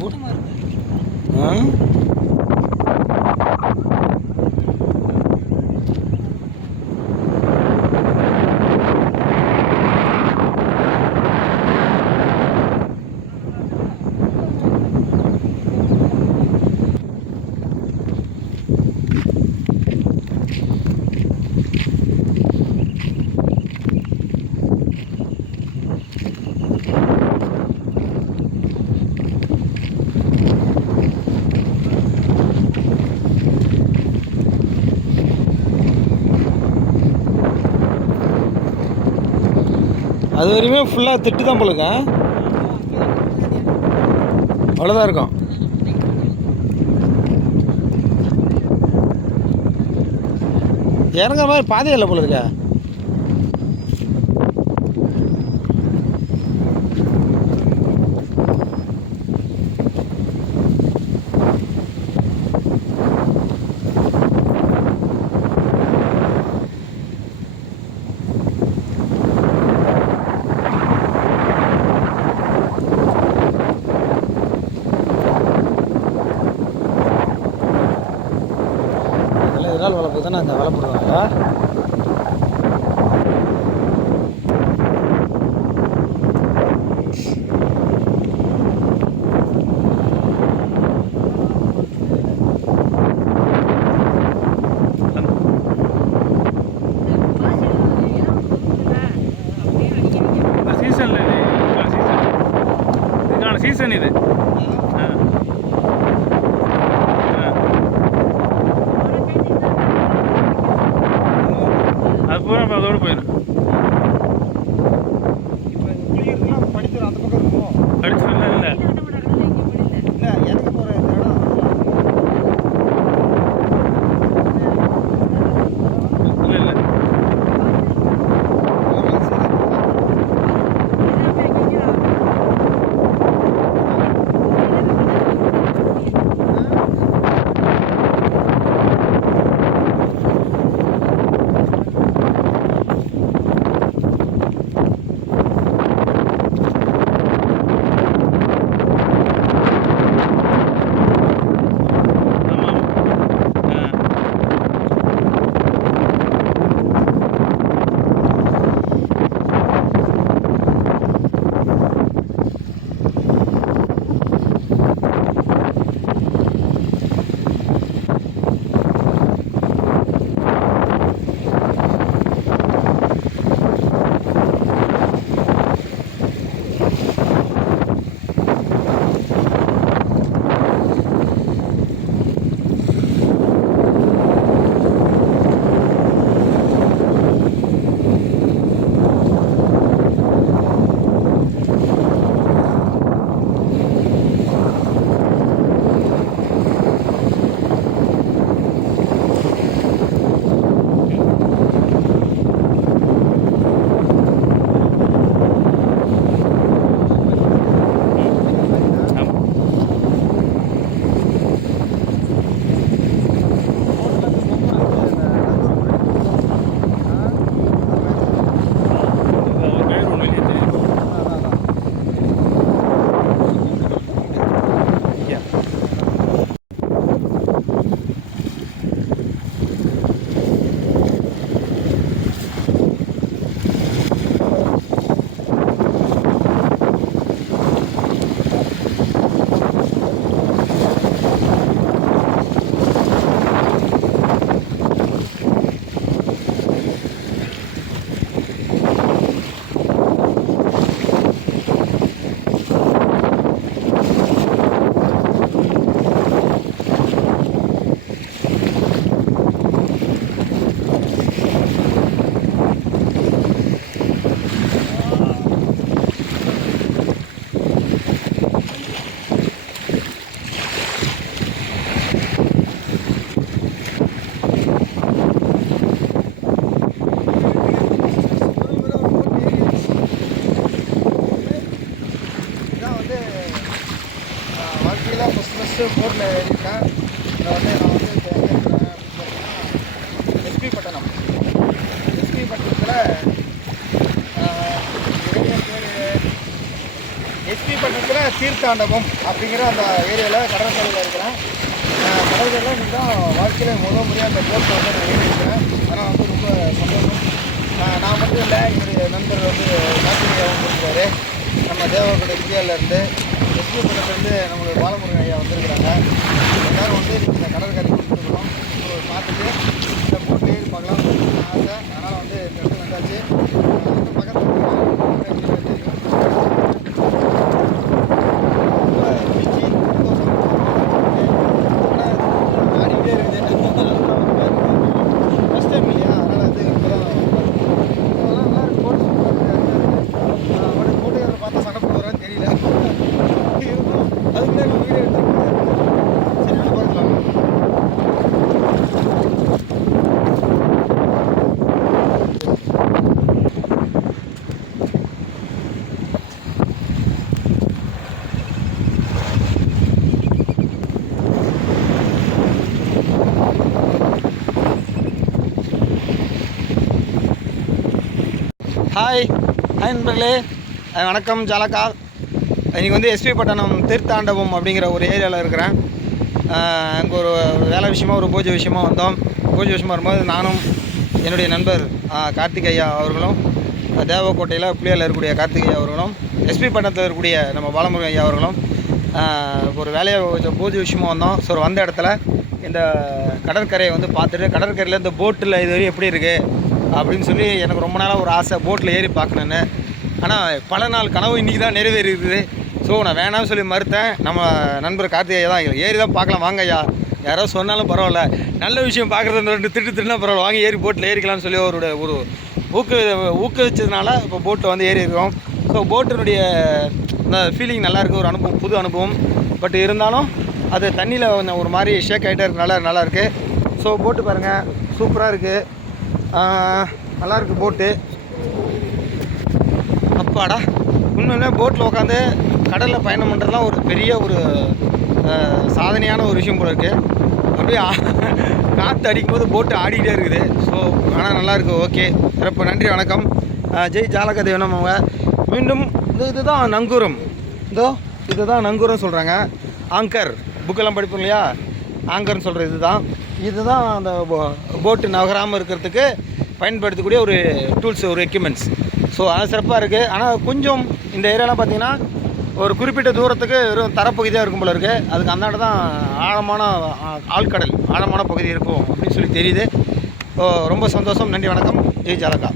கூட்டமாக இருக்கு. அது வரையுமே ஃபுல்லாக திட்டு தான் போலுங்க. அவ்வளோதான் இருக்கும். இறங்குற மாதிரி பாதையே இல்லை போல இருக்கா. இறால் வளர்ப்பு தானே அந்த வலை போடுவாங்க. சீசன் இது. அது பூரா அதோடு போயிடும். படித்துடும் அந்த பக்கம் இருக்கும். படிச்சுடும் இல்லை இல்லை எனக்கு போகிற இடம் இல்லை இல்லை. போட்டில் ஏறியிருக்கேன். இதை வந்து நான் வந்து இப்போ எங்கே இருக்கிறேன் பார்த்தீங்கன்னா எஸ்பி பட்டணத்தில் எஸ்பி பட்டணத்தில் மாவட்டத்தில் தீர்த்தாண்டவம் அப்படிங்கிற அந்த ஏரியாவில் கடற்கரையில் இருக்கிறேன். கடற்கரையில் இன்னைக்கு தான் வாழ்க்கையில் முறையாக அந்த போட்டில் வந்து நான் ஏறியிருக்கிறேன். ஆனால் வந்து ரொம்ப சந்தோஷம். நான் மட்டும் இல்லை, என்னுடைய நண்பர் வந்து கார்த்திகேயாவும் இருக்கிறாரு. நம்ம தேவகோட்டை இந்தியாவிலேருந்து எஸ்பி பக்கத்துலேருந்து நம்மளுடைய பாலமுருகன் ஐயா வந்திருக்கிறாங்க. எல்லோரும் வந்து இந்த கடற்கரைக்கு கொடுத்துருக்குறோம். பார்த்துட்டு இந்த போட்டு ஏறி பார்க்கலாம் ஆசை. அதனால் வந்து இந்த இடத்துல வந்தாச்சு. அந்த பக்கத்தில் ஆடிக்கிட்டே இருக்குது. ஃபஸ்ட் டைம் இல்லையா, அதனால் வந்து இப்போ தான் அதெல்லாம் நல்லா இருக்கு. போட்டு சூப்பராக இருக்குது. அவருடைய போட்டுகளில் பார்த்தா சண்டை போடுறான்னு தெரியல. அதுக்குள்ளே நம்ம வீடியோ எடுத்துருக்கோம். சரி நம்ம பார்க்கலாம். ஹாய் நண்பர்களே, வணக்கம் ஜாலக்கா. இன்றைக்கி வந்து எஸ்பி பட்டணம் தீர்த்தாண்டவம் அப்படிங்கிற ஒரு ஏரியாவில் இருக்கிறேன். அங்கே ஒரு வேலை விஷயமா ஒரு பூஜை விஷயமா வந்தோம். பூஜை விஷயமா வரும்போது நானும் என்னுடைய நண்பர் கார்த்திகேயா அவர்களும், தேவக்கோட்டையில் புளியாவில் இருக்கக்கூடிய கார்த்திகேயா அவர்களும், எஸ்பி பட்டணத்தில் இருக்கக்கூடிய நம்ம பாலமுருகன் ஐயா அவர்களும் ஒரு வேலையை பூஜை விஷயமா வந்தோம். ஸோ வந்த இடத்துல இந்த கடற்கரையை வந்து பார்த்துட்டு, கடற்கரையில் இந்த போட்டில் இது வரையும் எப்படி இருக்குது அப்படின்னு சொல்லி எனக்கு ரொம்ப நாளாக ஒரு ஆசை, போட்டில் ஏறி பார்க்கணுன்னு. ஆனால் பல நாள் கனவு இன்றைக்கி தான் நிறைவேறிடுது. ஸோ நான் வேணாம்னு சொல்லி மறுத்தேன். நம்ம நண்பர் கார்த்திகேயா தான் ஏறி தான் பார்க்கலாம் வாங்க ஐயா, யாரோ சொன்னாலும் பரவாயில்ல, நல்ல விஷயம் பார்க்குறது ரெண்டு திட்டுனா பரவாயில்ல, வாங்கி ஏறி போட்டில் ஏறிக்கலாம்னு சொல்லி அவரோட ஒரு ஊக்குவிச்சதுனால இப்போ போட்டில் வந்து ஏறி இருக்கோம். ஸோ போட்டினுடைய இந்த ஃபீலிங் நல்லாயிருக்கு, ஒரு அனுபவம், புது அனுபவம். பட் இருந்தாலும் அது தண்ணியில் கொஞ்சம் ஒரு மாதிரி ஷேக் ஆகிட்டே இருக்கனால நல்லாயிருக்கு. ஸோ போட்டு பாருங்கள், சூப்பராக இருக்குது, நல்லாயிருக்கு போட்டு. அப்பாடா, உண்மையிலே போட்டில் உட்காந்து கடலில் பயணம் பண்ணுறதுலாம் ஒரு பெரிய ஒரு சாதனையான ஒரு விஷயம் போல இருக்குது. அப்படியே காற்று அடிக்கும்போது போட்டு ஆடிக்கிட்டே இருக்குது. ஸோ ஆனால் நல்லாயிருக்கு. ஓகே, சிறப்பு, நன்றி, வணக்கம். ஜெய் ஜாலகதை வேணும். அவங்க மீண்டும் இதுதான் நங்கூரம், இதுதான் நங்கூரம் சொல்கிறாங்க. ஆங்கர் புக்கெல்லாம் படிப்போம் இல்லையா, ஆங்கர்னு சொல்கிற இதுதான் அந்த போட்டு நகராமல் இருக்கிறதுக்கு பயன்படுத்தக்கூடிய ஒரு டூல்ஸ், ஒரு எக்யூப்மெண்ட்ஸ். ஸோ அது சிறப்பாக இருக்குது. ஆனால் கொஞ்சம் இந்த ஏரியாலாம் பார்த்திங்கன்னா ஒரு குறிப்பிட்ட தூரத்துக்கு வெறும் தரப்பகுதியாக இருக்கும் போல இருக்குது. அதுக்கு அந்தாண்ட தான் ஆழமான ஆழ்கடல், ஆழமான பகுதி இருக்கும் அப்படின்னு சொல்லி தெரியுது. ரொம்ப சந்தோஷம், நன்றி, வணக்கம். ஜெய் ஜாலகா.